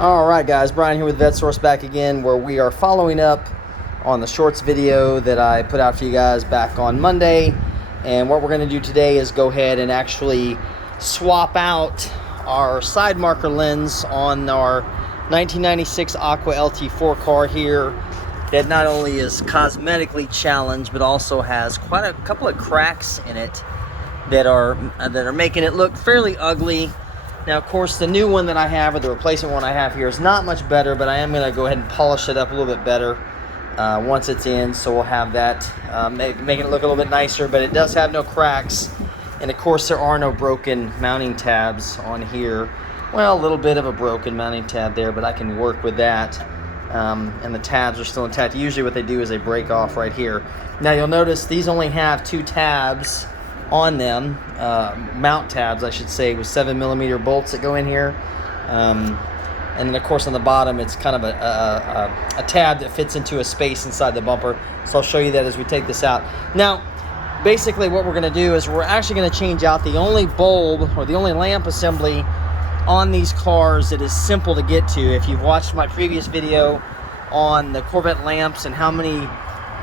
Alright guys, Brian here with VetteSource back again, where we are following up on the shorts video that I put out for you guys back on Monday. And what we're going to do today is go ahead and actually swap out our side marker lens on our 1996 Aqua LT4 car here, that not only is cosmetically challenged but also has quite a couple of cracks in it that are making it look fairly ugly. Now, of course, the new one that I have, or the replacement one I have here, is not much better, but I am going to go ahead and polish it up a little bit better once it's in. So we'll have that, making it look a little bit nicer, but it does have no cracks. And of course, there are no broken mounting tabs on here. Well, a little bit of a broken mounting tab there, but I can work with that. And the tabs are still intact. Usually what they do is they break off right here. Now, you'll notice these only have 2 tabs on them, mount tabs I should say, with 7mm bolts that go in here, and then of course on the bottom it's kind of a tab that fits into a space inside the bumper. So I'll show you that as we take this out. Now basically what we're going to do is we're actually going to change out the only bulb or the only lamp assembly on these cars that is simple to get to. If you've watched my previous video on the Corvette lamps and how many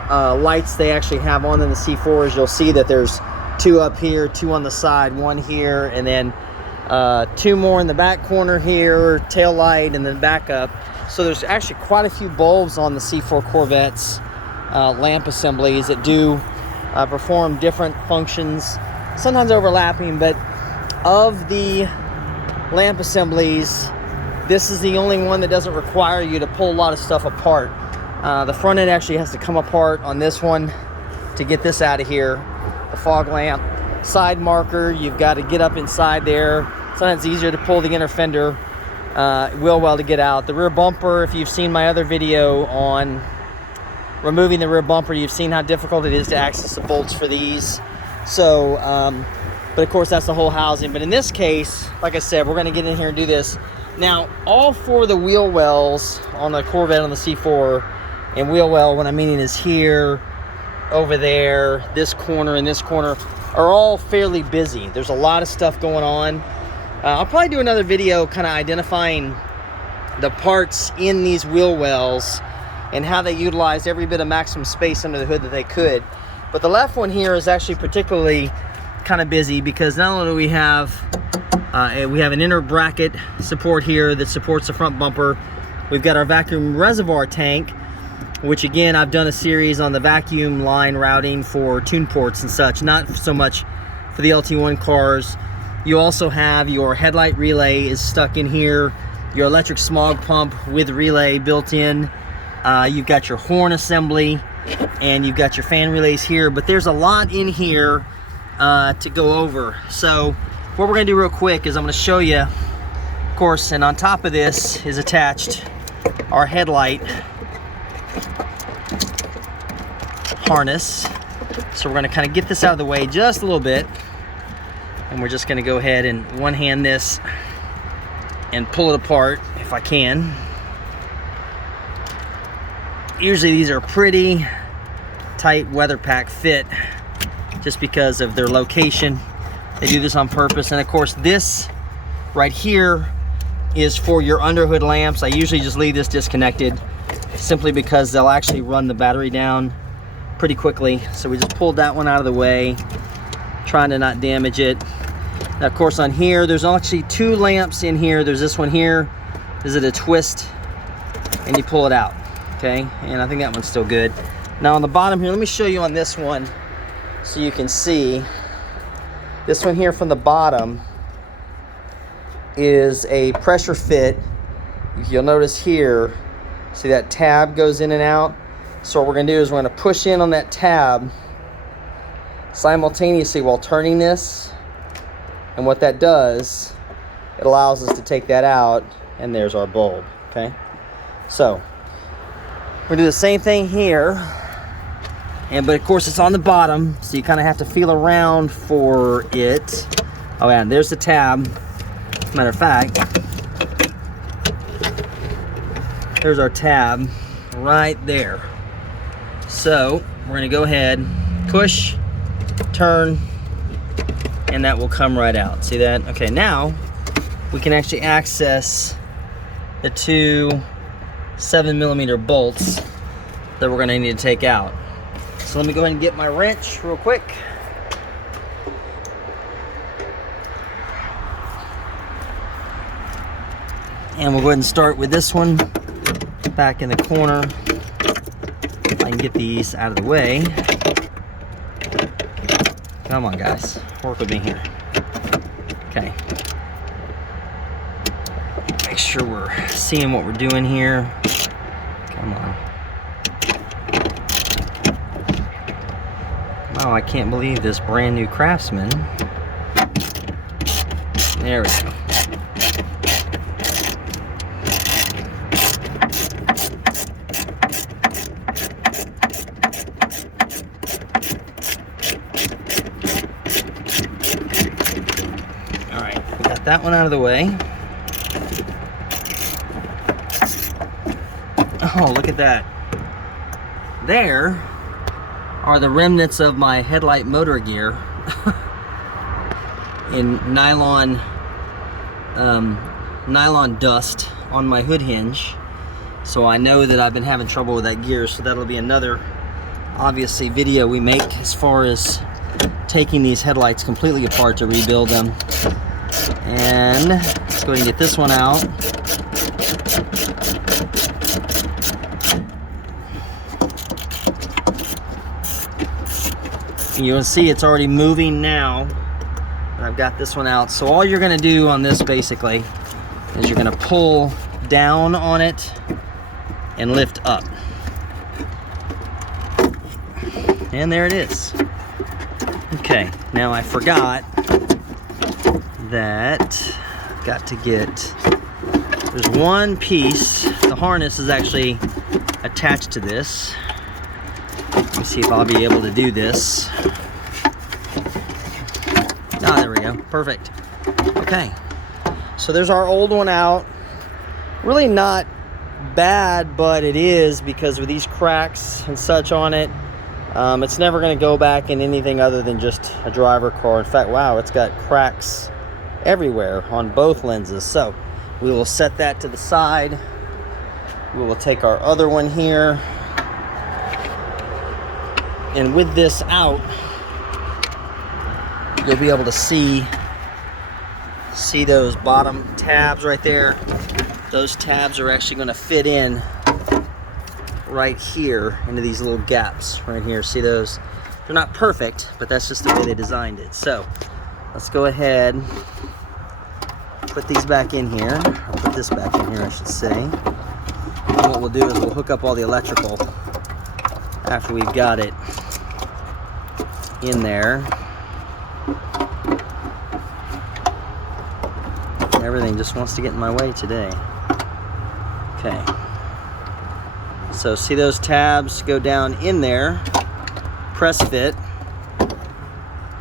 lights they actually have on in the C4s, you'll see that there's 2 up here, 2 on the side, 1 here, and then 2 more in the back corner here, tail light, and then back up. So there's actually quite a few bulbs on the C4 Corvettes lamp assemblies that do perform different functions, sometimes overlapping, but of the lamp assemblies, this is the only one that doesn't require you to pull a lot of stuff apart. The front end actually has to come apart on this one to get this out of here. The fog lamp, side marker, you've got to get up inside there. Sometimes it's easier to pull the inner fender wheel well to get out. The rear bumper, if you've seen my other video on removing the rear bumper, you've seen how difficult it is to access the bolts for these. So, but of course that's the whole housing. But in this case, like I said, we're going to get in here and do this. Now, all 4 of the wheel wells on the Corvette on the C4, and wheel well, what I'm meaning is here, over there, this corner, and this corner, are all fairly busy. There's a lot of stuff going on. I'll probably do another video kind of identifying the parts in these wheel wells and how they utilize every bit of maximum space under the hood that they could. But the left one here is actually particularly kind of busy, because not only do we have an inner bracket support here that supports the front bumper, we've got our vacuum reservoir tank, which again, I've done a series on the vacuum line routing for tune ports and such, not so much for the LT1 cars. You also have your headlight relay is stuck in here, your electric smog pump with relay built in. You've got your horn assembly, and you've got your fan relays here, but there's a lot in here to go over. So what we're gonna do real quick is I'm gonna show you, of course, and on top of this is attached our headlight harness. So we're going to kind of get this out of the way just a little bit, and we're just going to go ahead and one-hand this and pull it apart if I can. Usually these are pretty tight weather pack fit just because of their location. They do this on purpose. And of course this right here is for your underhood lamps. I usually just leave this disconnected simply because they'll actually run the battery down pretty quickly. So we just pulled that one out of the way, trying to not damage it. Now, of course, on here, there's actually 2 lamps in here. There's this one here. This is a twist, and you pull it out, okay? And I think that one's still good. Now, on the bottom here, let me show you on this one so you can see. This one here from the bottom is a pressure fit. You'll notice here, see that tab goes in and out. So what we're going to do is we're going to push in on that tab simultaneously while turning this. And what that does, it allows us to take that out, and there's our bulb, okay? So we're going to do the same thing here. But of course it's on the bottom, so you kind of have to feel around for it. Oh yeah, and there's the tab. Matter of fact, there's our tab right there. So we're going to go ahead, push, turn, and that will come right out. See that? Okay, now we can actually access the two 7mm bolts that we're gonna need to take out. So let me go ahead and get my wrench real quick. And we'll go ahead and start with this one back in the corner. If I can get these out of the way. Come on, guys, work with me here. Okay. Make sure we're seeing what we're doing here. Come on. Wow, I can't believe this brand new Craftsman. There we go. Alright, we got that one out of the way. Oh, look at that. There are the remnants of my headlight motor gear in nylon dust on my hood hinge. So I know that I've been having trouble with that gear, so that'll be another, obviously, video we make as far as taking these headlights completely apart to rebuild them. And let's go ahead and get this one out. And you'll see it's already moving now. And I've got this one out. So all you're gonna do on this basically is you're gonna pull down on it and lift up. And there it is. Okay, now I forgot that I've got to get, there's one piece, the harness is actually attached to this. Let me see if I'll be able to do this. Ah, there we go, perfect. Okay, so there's our old one out. Really not bad, but it is, because with these cracks and such on it, it's never going to go back in anything other than just a driver car. In fact, wow, it's got cracks everywhere on both lenses. So we will set that to the side. We will take our other one here, and with this out, you'll be able to see those bottom tabs right there. Those tabs are actually going to fit in right here into these little gaps right here. See those? They're not perfect, but that's just the way they designed it. So let's go ahead, put these back in here, or put this back in here, I should say. And what we'll do is we'll hook up all the electrical after we've got it in there. Everything just wants to get in my way today. Okay. So see those tabs go down in there, press fit,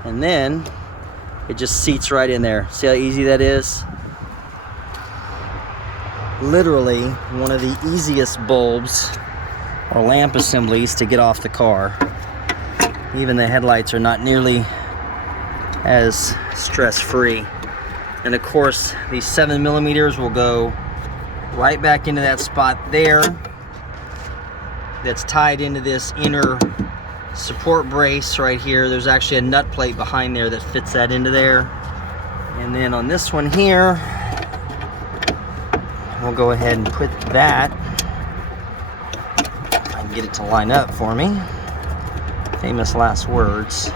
and then it just seats right in there. See how easy that is? Literally one of the easiest bulbs or lamp assemblies to get off the car. Even the headlights are not nearly as stress-free. And of course, these 7mm will go right back into that spot there. That's tied into this inner support brace right here. There's actually a nut plate behind there that fits that into there. And then on this one here, we'll go ahead and put that, if I can get it to line up for me. Famous last words.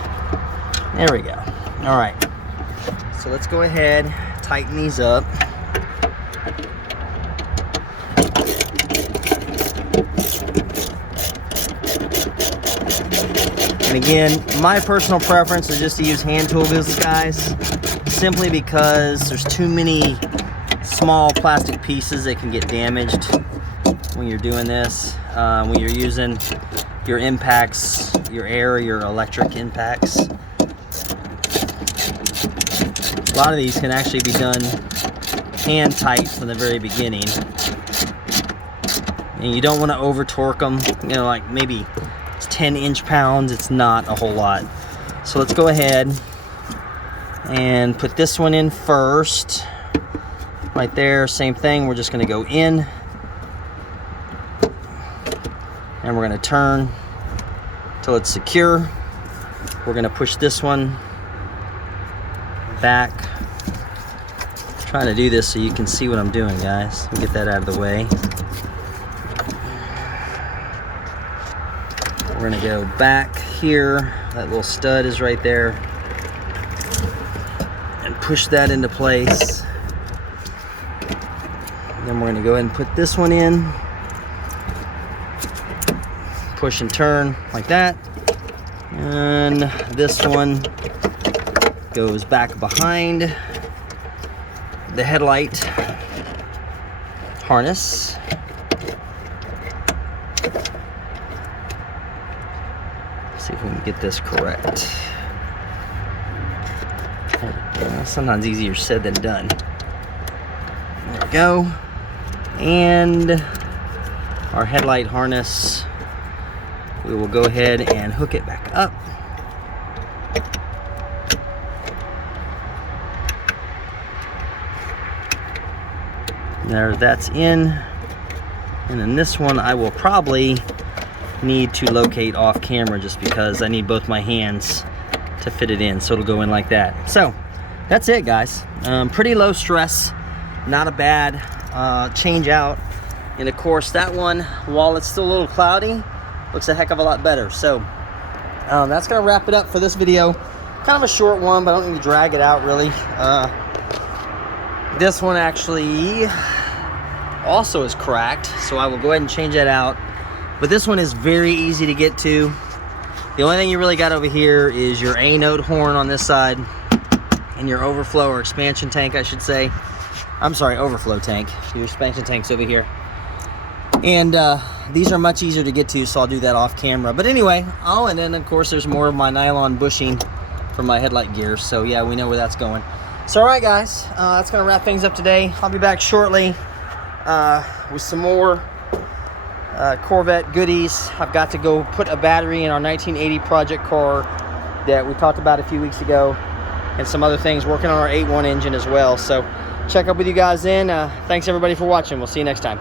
There we go. All right. So let's go ahead, tighten these up. And again, my personal preference is just to use hand tools, guys, simply because there's too many small plastic pieces that can get damaged when you're doing this, when you're using your impacts, your air, your electric impacts. A lot of these can actually be done hand tight from the very beginning. And you don't want to over torque them, you know, like maybe 10 inch-pounds, it's not a whole lot. So let's go ahead and put this one in first. right there. Same thing, we're just going to go in and we're going to turn till it's secure. We're going to push this one back. I'm trying to do this so you can see what I'm doing, guys. Let me get that out of the way. We're going to go back here. That little stud is right there. And push that into place. Then we're going to go ahead and put this one in. Push and turn like that. And this one goes back behind the headlight harness. See if we can get this correct. Sometimes easier said than done. There we go. And our headlight harness, we will go ahead and hook it back up. There, that's in. And then this one I will probably need to locate off camera just because I need both my hands to fit it in, so it'll go in like that. So that's it, guys. Pretty low stress, not a bad change out. And of course that one, while it's still a little cloudy, looks a heck of a lot better. So that's gonna wrap it up for this video. Kind of a short one, but I don't need to drag it out really. This one actually also is cracked, so I will go ahead and change that out. But this one is very easy to get to. The only thing you really got over here is your A-note horn on this side and your overflow or expansion tank, I should say. I'm sorry, overflow tank. Your expansion tank's over here. And these are much easier to get to, so I'll do that off camera. But anyway, oh, and then of course there's more of my nylon bushing for my headlight gears. So yeah, we know where that's going. So all right, guys, that's gonna wrap things up today. I'll be back shortly with some more Corvette goodies. I've got to go put a battery in our 1980 project car that we talked about a few weeks ago, and some other things, working on our 8.1 engine as well. So check up with you guys then. Thanks everybody for watching. We'll see you next time.